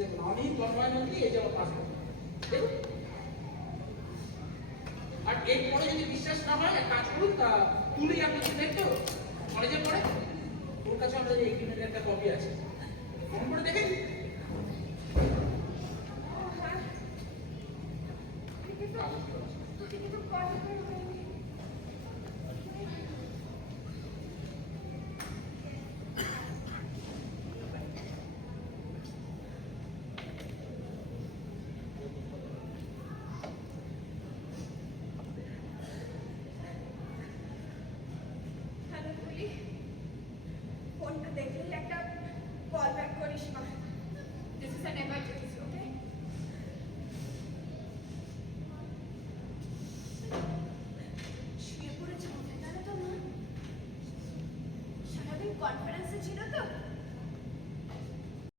দেখুন আমি তন্ময় নন্দী, এই যে আমার পাসপোর্ট দেখুন। আর এরপরে যদি বিশ্বাস না হয় এক কাজ করুন, তা তুলেই আপনি দেখতো কলেজের পরে ওর কাছে আমাদের এগ্রিমেন্টের একটা কপি আছে, ফোন করে দেখেন। ফোনটা দেখলেই একটা কল ব্যাক করিস মা। দিস ইজ অ্যান এমার্জেন্সি, ওকে? শুয়ে পড়েছে মনে, তাহলে তো মা সারাদিন কনফারেন্সে ছিল তো,